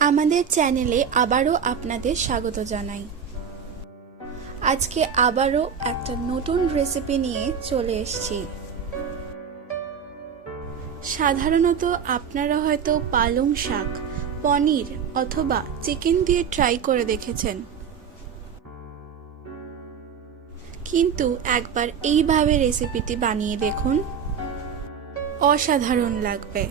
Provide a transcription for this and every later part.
আমাদের চ্যানেলে আবারও আপনাদের স্বাগত জানাই। আজকে আবারও একটা নতুন রেসিপি নিয়ে চলে এসেছি। সাধারণত আপনারা হয়তো পালং শাক, পনির অথবা চিকেন দিয়ে ট্রাই করে দেখেছেন, কিন্তু একবার এইভাবে রেসিপিটি বানিয়ে দেখুন, অসাধারণ লাগবে।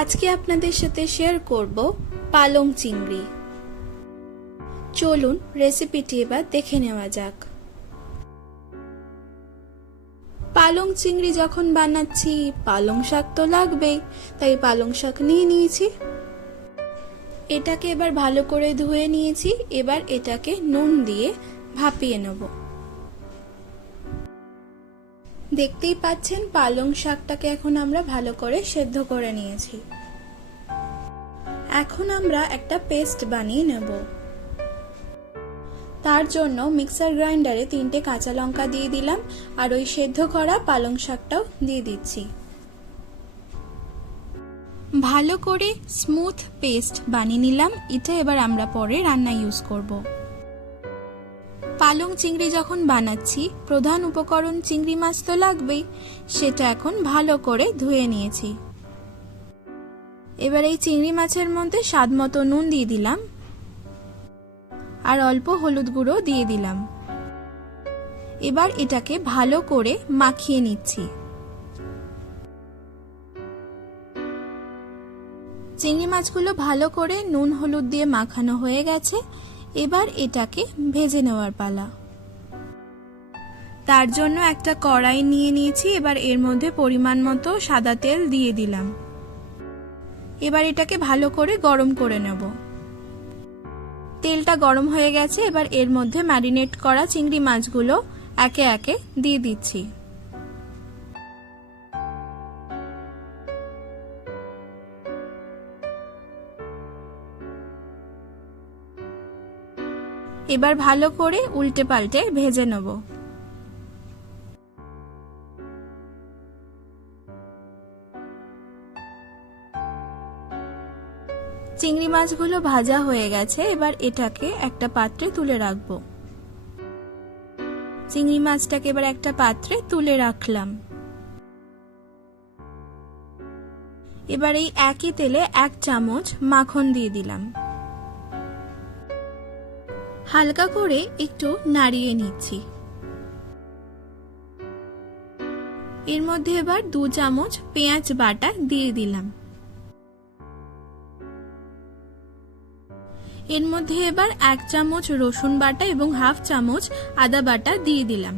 আজকে আপনাদের সাথে শেয়ার করব পালং চিংড়ি। চলুন রেসিপিটি এবার দেখে নেওয়া যাক। পালং চিংড়ি যখন বানাচ্ছি পালং শাক তো লাগবেই, তাই পালং শাক নিয়ে নিয়েছি। এটাকে এবার ভালো করে ধুয়ে নিয়েছি। এবার এটাকে নুন দিয়ে ভাপিয়ে নেব। দেখতেই পাচ্ছেন পালং শাকটাকে এখন আমরা ভালো করে সেদ্ধ করে নিয়েছি। এখন আমরা একটা পেস্ট বানিয়ে নেব। তার জন্য মিক্সার গ্রাইন্ডারে 3টে কাঁচা লঙ্কা দিয়ে দিলাম, আর ওই সেদ্ধ করা পালং শাকটাও দিয়ে দিচ্ছি। ভালো করে স্মুথ পেস্ট বানিয়ে নিলাম। এটা এবার আমরা পরে রান্নায় ইউজ করব। পালং চিংড়ি যখন বানাচ্ছি প্রধান উপকরণ চিংড়ি মাছ তো লাগবেই, সেটা এখন ভালো করে ধুয়ে নিয়েছি। এবার এই চিংড়ি মাছের মধ্যে স্বাদ মতো নুন দিয়ে দিলাম, আর অল্প হলুদ গুঁড়ো দিয়ে দিলাম। এবার এটাকে ভালো করে মাখিয়ে নিচ্ছি। চিংড়ি মাছগুলো ভালো করে নুন হলুদ দিয়ে মাখানো হয়ে গেছে। এবার এটাকে ভেজে নেওয়ার পালা। তার জন্য একটা কড়াই নিয়ে নিয়েছি। এবার এর মধ্যে পরিমাণ মতো সাদা তেল দিয়ে দিলাম। এবার এটাকে ভালো করে গরম করে নেব। তেলটা গরম হয়ে গেছে। এবার এর মধ্যে ম্যারিনেট করা চিংড়ি মাছগুলো একে একে দিয়ে দিচ্ছি। এবার ভালো করে উল্টে পাল্টে ভেজে নেব। চিংড়ি মাছগুলো ভাজা হয়ে গেছে। এবার এটাকে একটা পাত্রে তুলে রাখবো। চিংড়ি মাছটাকে এবার একটা পাত্রে তুলে রাখলাম। এবার এই একই তেলে 1 চামচ মাখন দিয়ে দিলাম। হালকা করে একটু নাড়িয়ে নিচ্ছি। এর মধ্যে এবার 2 চামচ পেঁয়াজ বাটা দিয়ে দিলাম। এর মধ্যে এবার 1 চামচ রসুন বাটা এবং 1/2 চামচ আদা বাটা দিয়ে দিলাম।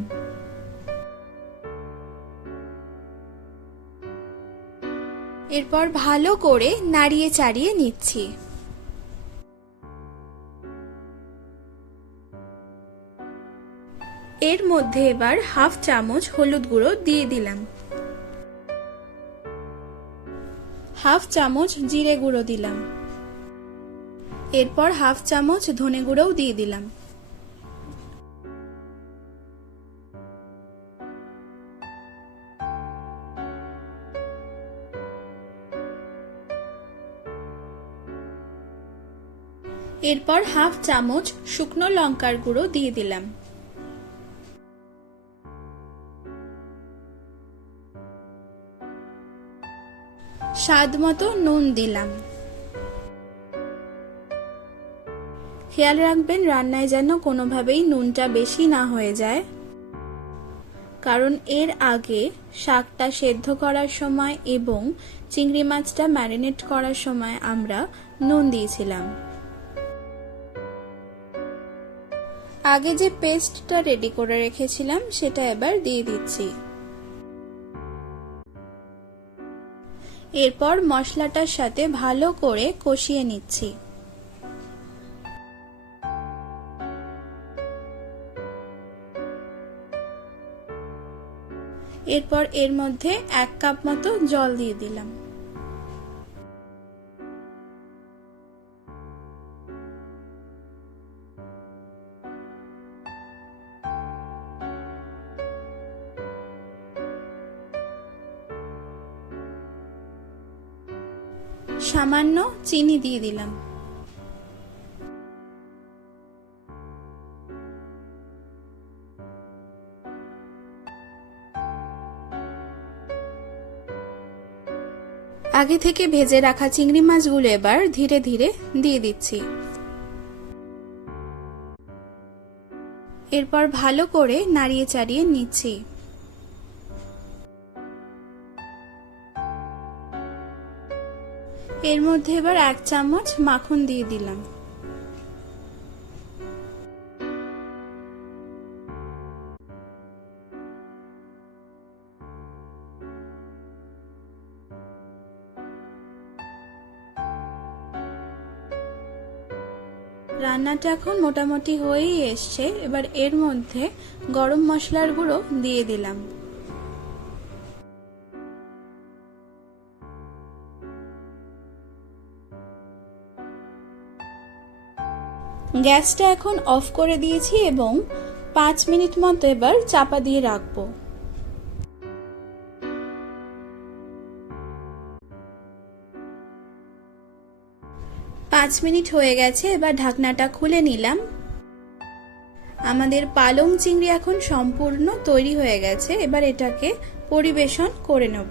এরপর ভালো করে নাড়িয়ে চাড়িয়ে নিচ্ছি। এর মধ্যে এবার 1/2 চামচ হলুদ গুঁড়ো দিয়ে দিলাম। 1/2 চামচ জিরে গুঁড়ো দিলাম। এরপর 1/2 চামচ ধনে গুঁড়োও দিয়ে দিলাম। এরপর 1/2 চামচ শুকনো লঙ্কার গুঁড়ো দিয়ে দিলাম। স্বাদ মতো নুন দিলাম। খেয়াল রাখবেন রান্নায় যেন কোনোভাবেই নুনটা বেশি না হয়ে যায়, কারণ এর আগে শাকটা সেদ্ধ করার সময় এবং চিংড়ি মাছটা ম্যারিনেট করার সময় আমরা নুন দিয়েছিলাম। আগে যে পেস্টটা রেডি করে রেখেছিলাম সেটা এবার দিয়ে দিচ্ছি। এরপর মশলাটার সাথে ভালো করে কষিয়ে নিচ্ছি। এরপর এর মধ্যে 1 কাপ মতো জল দিয়ে দিলাম। সামান্য চিনি দিয়ে দিলাম। আগে থেকে ভেজে রাখা চিংড়ি মাছগুলো এবার ধীরে ধীরে দিয়ে দিচ্ছি। এরপর ভালো করে নাড়িয়ে চাড়িয়ে নিচ্ছি। এর মধ্যে এবার 1 চামচ মাখন দিয়ে দিলাম। রান্নাটা এখন মোটামুটি হয়েই এসছে। এবার এর মধ্যে গরম মশলার গুঁড়ো দিয়ে দিলাম। গ্যাসটা এখন অফ করে দিয়েছি এবং 5 মিনিট মতো এবার চাপা দিয়ে রাখবো। 5 মিনিট হয়ে গেছে, এবার ঢাকনাটা খুলে নিলাম। আমাদের পালং চিংড়ি এখন সম্পূর্ণ তৈরি হয়ে গেছে। এবার এটাকে পরিবেশন করে নেব।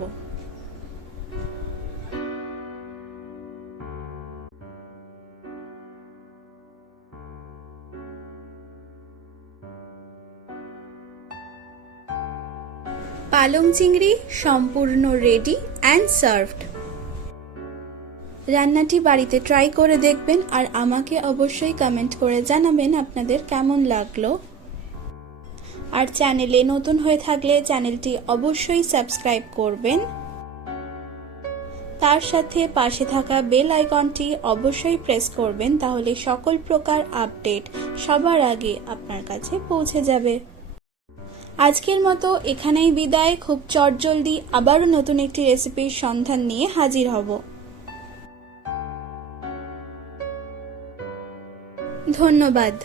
পালং চিংড়ি সম্পূর্ণ রেডি অ্যান্ড সার্ভড। রান্নাটি বাড়িতে ট্রাই করে দেখবেন আর আমাকে অবশ্যই কমেন্ট করে জানাবেন আপনাদের কেমন লাগলো। আর চ্যানেলে নতুন হয়ে থাকলে চ্যানেলটি অবশ্যই সাবস্ক্রাইব করবেন। তার সাথে পাশে থাকা বেল আইকনটি অবশ্যই প্রেস করবেন, তাহলে সকল প্রকার আপডেট সবার আগে আপনার কাছে পৌঁছে যাবে। আজকের মতো এখানেই বিদায়। খুব চটজলদি আবারও নতুন একটি রেসিপির সন্ধান নিয়ে হাজির হব। ধন্যবাদ।